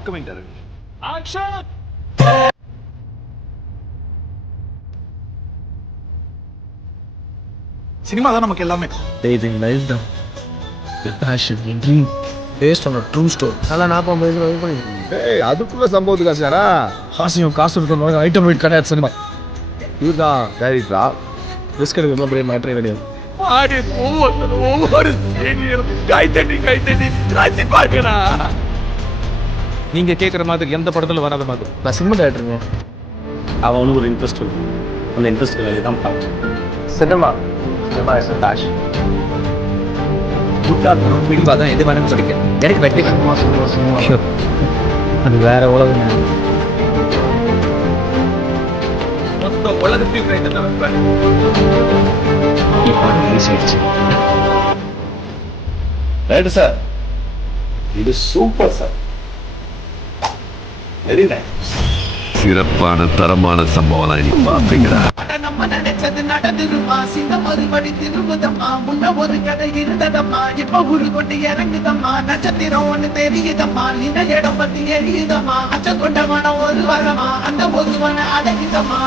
upcoming director. Action! Cinema தான் நமக்கு எல்லாமே. இது லைஃப் தான். The passion, the dream, based on a true story. நல்லா நாப்பம் பேசுற இது பண்ணி. ஏய் அதுக்குள்ள சம்பவத்துக்கு ஆச்சாரா? காசையும் காசு இருக்கணும் ஐட்டம் வெயிட் கிடையாது சினிமா. இதுதான் டைரக்டரா. ரிஸ்க் எடுக்கணும் பெரிய மேட்டரே கிடையாது. பாடி ஒவ்வொரு சீனியரும் கைத்தட்டி ராசி பார்க்கடா. நீங்க கேட்குற மாதிரி எந்த படத்துல வராத மாதிரி. நான் சினிமா டேரக்டருங்க. அவனுக்கு ஒரு இன்ட்ரெஸ்ட் இருக்கு. அந்த இன்ட்ரெஸ்ட் வேலை தான் பார்க்கணும். Cinema is a passion. குட்டாக தான் எது வேணும்னு சொல்லிக்கிறேன். எனக்கு வெற்றி அது வேற உலகங்க. மொத்த உலகத்தையும் கைத்தட்ட வைப்பேன். ரைட்டு சார், இது சூப்பர் சார், வெரி நைஸ். சிறப்பான தரமான சம்பவம் நீ பார்ப்பீங்களா? நம்ம நினைச்சது நடந்துருமா, சிங்கம் மறுபடி திரும்புதம்மா, முன்ன ஒரு கதை இருந்ததம்மா, இப்ப உரு கொண்டு இறங்குதம்மா, நட்சத்திரம் ஒண்ணு தெரியுதம்மா, நின்ன இடம் பத்தி எரியுதம்மா, அச்சம் கொண்ட மனம் ஒரு வரமா, அந்த ஒருவனை அடையுதம்மா.